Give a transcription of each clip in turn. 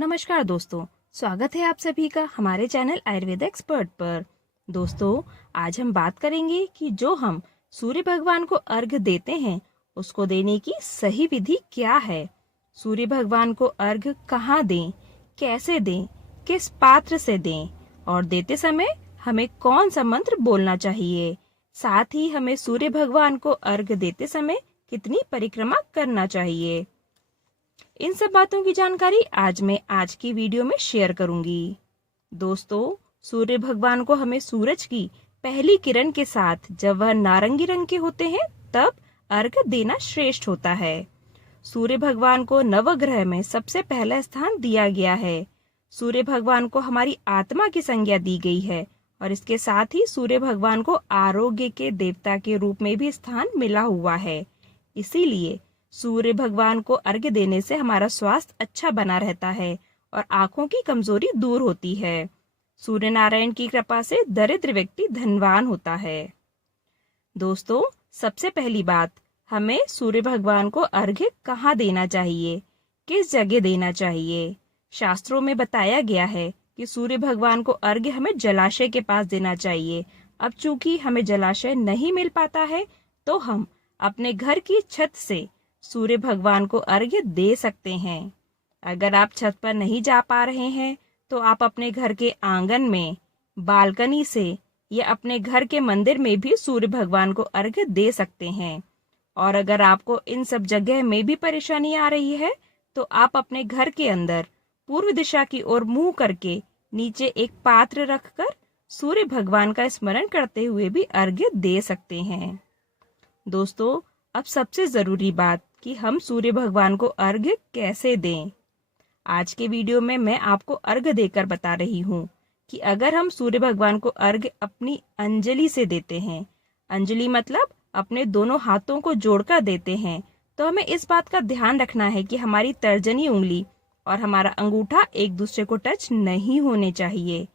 नमस्कार दोस्तों, स्वागत है आप सभी का हमारे चैनल आयुर्वेद एक्सपर्ट पर। दोस्तों, आज हम बात करेंगे कि जो हम सूर्य भगवान को अर्घ देते हैं उसको देने की सही विधि क्या है। सूर्य भगवान को अर्घ कहाँ दें, कैसे दें, किस पात्र से दें और देते समय हमें कौन सा मंत्र बोलना चाहिए। साथ ही हमें सूर्य भगवान को अर्घ देते समय कितनी परिक्रमा करना चाहिए। इन सब बातों की जानकारी आज की वीडियो में शेयर करूंगी। दोस्तों, सूर्य भगवान को हमें सूरज की पहली किरण के साथ जब वह नारंगी रंग के होते हैं तब अर्घ देना श्रेष्ठ होता है। सूर्य भगवान को नवग्रह में सबसे पहला स्थान दिया गया है। सूर्य भगवान को हमारी आत्मा की संज्ञा दी गई है और इसके साथ ही सूर्य भगवान को आरोग्य के देवता के रूप में भी स्थान मिला हुआ है। इसीलिए सूर्य भगवान को अर्घ्य देने से हमारा स्वास्थ्य अच्छा बना रहता है और आंखों की कमजोरी दूर होती है। सूर्य नारायण की कृपा से दरिद्र व्यक्ति धनवान होता है। दोस्तों, सबसे पहली बात, हमें सूर्य भगवान को अर्घ्य कहाँ देना चाहिए, किस जगह देना चाहिए। शास्त्रों में बताया गया है कि सूर्य भगवान को अर्घ्य हमें जलाशय के पास देना चाहिए। अब चूंकि हमें जलाशय नहीं मिल पाता है तो हम अपने घर की छत से सूर्य भगवान को अर्घ्य दे सकते हैं। अगर आप छत पर नहीं जा पा रहे हैं तो आप अपने घर के आंगन में, बालकनी से या अपने घर के मंदिर में भी सूर्य भगवान को अर्घ्य दे सकते हैं। और अगर आपको इन सब जगह में भी परेशानी आ रही है तो आप अपने घर के अंदर पूर्व दिशा की ओर मुंह करके नीचे एक पात्र रखकर सूर्य भगवान का स्मरण करते हुए भी अर्घ्य दे सकते हैं। दोस्तों, अब सबसे जरूरी बात कि हम सूर्य भगवान को अर्घ्य कैसे दें। आज के वीडियो में मैं आपको अर्घ्य देकर बता रही हूँ कि अगर हम सूर्य भगवान को अर्घ्य अपनी अंजलि से देते हैं, अंजलि मतलब अपने दोनों हाथों को जोड़कर देते हैं, तो हमें इस बात का ध्यान रखना है कि हमारी तर्जनी उंगली और हमारा अंगूठा एक दूसरे को टच नहीं होने चाहिए।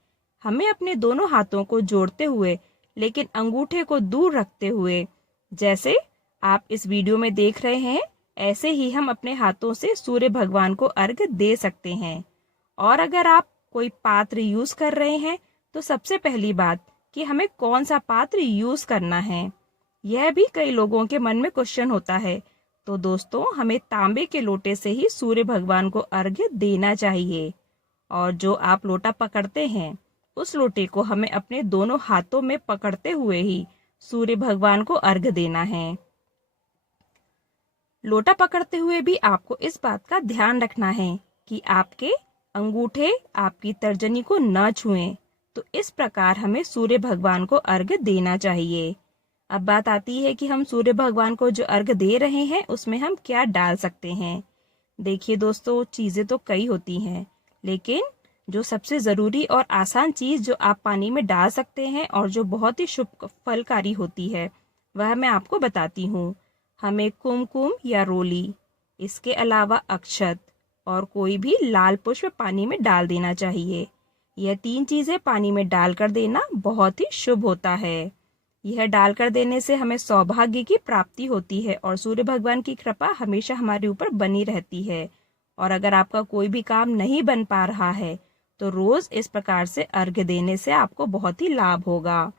हमें अपने दोनों हाथों को जोड़ते हुए लेकिन अंगूठे को दूर रखते हुए, जैसे आप इस वीडियो में देख रहे हैं, ऐसे ही हम अपने हाथों से सूर्य भगवान को अर्घ्य दे सकते हैं। और अगर आप कोई पात्र यूज कर रहे हैं तो सबसे पहली बात कि हमें कौन सा पात्र यूज करना है, यह भी कई लोगों के मन में क्वेश्चन होता है। तो दोस्तों, हमें तांबे के लोटे से ही सूर्य भगवान को अर्घ्य देना चाहिए। और जो आप लोटा पकड़ते हैं उस लोटे को हमें अपने दोनों हाथों में पकड़ते हुए ही सूर्य भगवान को अर्घ्य देना है। लोटा पकड़ते हुए भी आपको इस बात का ध्यान रखना है कि आपके अंगूठे आपकी तर्जनी को न छुएं। तो इस प्रकार हमें सूर्य भगवान को अर्घ्य देना चाहिए। अब बात आती है कि हम सूर्य भगवान को जो अर्घ्य दे रहे हैं उसमें हम क्या डाल सकते हैं। देखिए दोस्तों, चीजें तो कई होती हैं, लेकिन जो सबसे जरूरी और आसान चीज जो आप पानी में डाल सकते हैं और जो बहुत ही शुभ फलकारी होती है वह मैं आपको बताती हूँ। हमें कुमकुम या रोली, इसके अलावा अक्षत और कोई भी लाल पुष्प पानी में डाल देना चाहिए। यह 3 चीजें पानी में डालकर देना बहुत ही शुभ होता है। यह डालकर देने से हमें सौभाग्य की प्राप्ति होती है और सूर्य भगवान की कृपा हमेशा हमारे ऊपर बनी रहती है। और अगर आपका कोई भी काम नहीं बन पा रहा है तो रोज इस प्रकार से अर्घ्य देने से आपको बहुत ही लाभ होगा।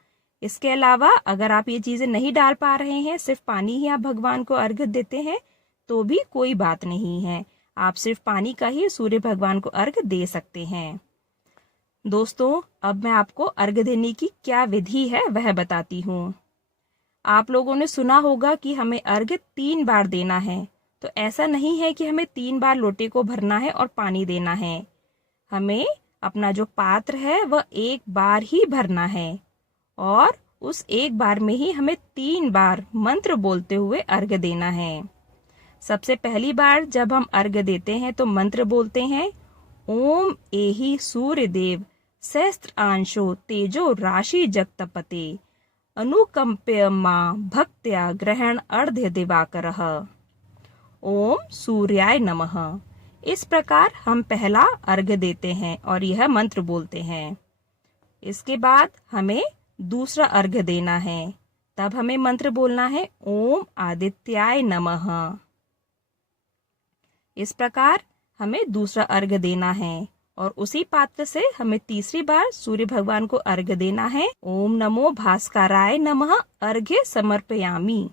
इसके अलावा अगर आप ये चीजें नहीं डाल पा रहे हैं, सिर्फ पानी ही आप भगवान को अर्घ्य देते हैं, तो भी कोई बात नहीं है। आप सिर्फ पानी का ही सूर्य भगवान को अर्घ्य दे सकते हैं। दोस्तों, अब मैं आपको अर्घ्य देने की क्या विधि है वह बताती हूँ। आप लोगों ने सुना होगा कि हमें अर्घ्य 3 बार देना है। तो ऐसा नहीं है कि हमें 3 बार लोटे को भरना है और पानी देना है। हमें अपना जो पात्र है वह 1 बार ही भरना है और उस 1 बार में ही हमें 3 बार मंत्र बोलते हुए अर्घ्य देना है। सबसे पहली बार जब हम अर्घ्य देते हैं तो मंत्र बोलते हैं, ओम एहि सूर्य देव सहस्त्र आंशो तेजो राशि जगतपते अनुकंप्य मां भक्त्या ग्रहण अर्ध्य दिवाकरः। ओम सूर्याय नमः। इस प्रकार हम पहला अर्घ्य देते हैं और यह मंत्र बोलते हैं। इसके बाद हमें दूसरा अर्घ्य देना है। तब हमें मंत्र बोलना है, ओम आदित्याय नमः। इस प्रकार हमें दूसरा अर्घ्य देना है और उसी पात्र से हमें तीसरी बार सूर्य भगवान को अर्घ्य देना है। ओम नमो भास्कराय नमः अर्घ्य समर्पयामि।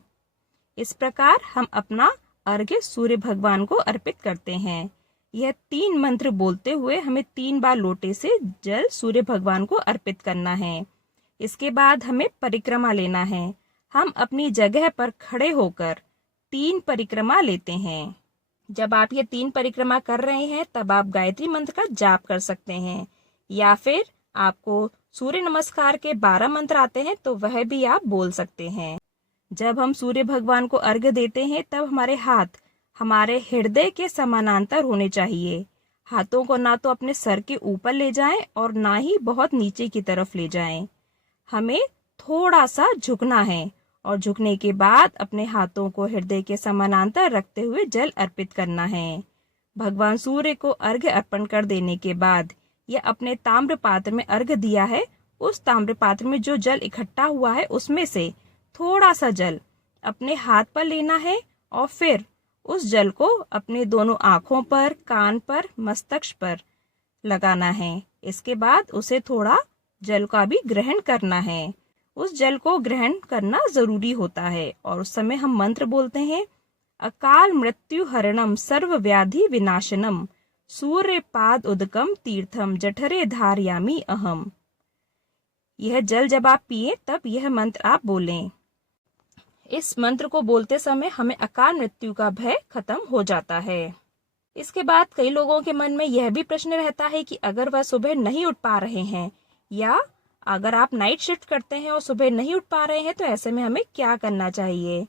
इस प्रकार हम अपना अर्घ्य सूर्य भगवान को अर्पित करते हैं। यह 3 मंत्र बोलते हुए हमें 3 बार लोटे से जल सूर्य भगवान को अर्पित करना है। इसके बाद हमें परिक्रमा लेना है। हम अपनी जगह पर खड़े होकर 3 परिक्रमा लेते हैं। जब आप ये 3 परिक्रमा कर रहे हैं तब आप गायत्री मंत्र का जाप कर सकते हैं, या फिर आपको सूर्य नमस्कार के 12 मंत्र आते हैं तो वह भी आप बोल सकते हैं। जब हम सूर्य भगवान को अर्घ्य देते हैं तब हमारे हाथ हमारे हृदय के समानांतर होने चाहिए। हाथों को ना तो अपने सर के ऊपर ले जाएं और ना ही बहुत नीचे की तरफ ले जाएं। हमें थोड़ा सा झुकना है और झुकने के बाद अपने हाथों को हृदय के समानांतर रखते हुए जल अर्पित करना है। भगवान सूर्य को अर्घ्य अर्पण कर देने के बाद या अपने ताम्र पात्र में अर्घ्य दिया है, उस ताम्र पात्र में जो जल इकट्ठा हुआ है उसमें से थोड़ा सा जल अपने हाथ पर लेना है और फिर उस जल को अपने दोनों आँखों पर, कान पर, मस्तक पर लगाना है। इसके बाद उसे थोड़ा जल का भी ग्रहण करना है। उस जल को ग्रहण करना जरूरी होता है और उस समय हम मंत्र बोलते हैं, अकाल मृत्यु हरणम सर्व व्याधि विनाशनम सूर्य पाद उदकम तीर्थम जठरे धारयामी अहम। यह जल जब आप पिए तब यह मंत्र आप बोलें। इस मंत्र को बोलते समय हमें अकाल मृत्यु का भय खत्म हो जाता है। इसके बाद कई लोगों के मन में यह भी प्रश्न रहता है कि अगर वह सुबह नहीं उठ पा रहे हैं या अगर आप नाइट शिफ्ट करते हैं और सुबह नहीं उठ पा रहे हैं तो ऐसे में हमें क्या करना चाहिए।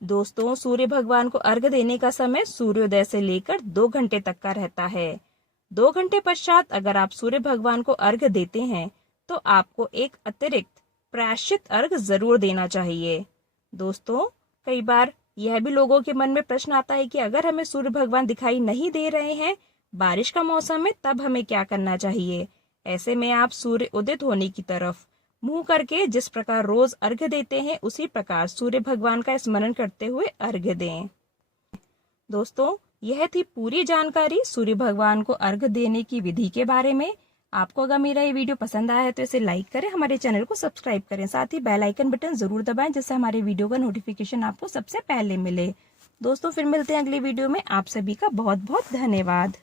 दोस्तों, सूर्य भगवान को अर्घ्य देने का समय सूर्योदय से लेकर 2 घंटे तक का रहता है। 2 घंटे पश्चात अगर आप सूर्य भगवान को अर्घ्य देते हैं तो आपको एक अतिरिक्त प्रायश्चित अर्घ्य जरूर देना चाहिए। दोस्तों, कई बार यह भी लोगों के मन में प्रश्न आता है कि अगर हमें सूर्य भगवान दिखाई नहीं दे रहे हैं, बारिश का मौसम है, तब हमें क्या करना चाहिए। ऐसे में आप सूर्य उदित होने की तरफ मुंह करके जिस प्रकार रोज अर्घ्य देते हैं उसी प्रकार सूर्य भगवान का स्मरण करते हुए अर्घ्य दें। दोस्तों, यह थी पूरी जानकारी सूर्य भगवान को अर्घ्य देने की विधि के बारे में। आपको अगर मेरा ये वीडियो पसंद आया है तो इसे लाइक करें, हमारे चैनल को सब्सक्राइब करें, साथ ही बेल आइकन बटन जरूर दबाएं जिससे हमारे वीडियो का नोटिफिकेशन आपको सबसे पहले मिले। दोस्तों, फिर मिलते हैं अगली वीडियो में। आप सभी का बहुत बहुत धन्यवाद।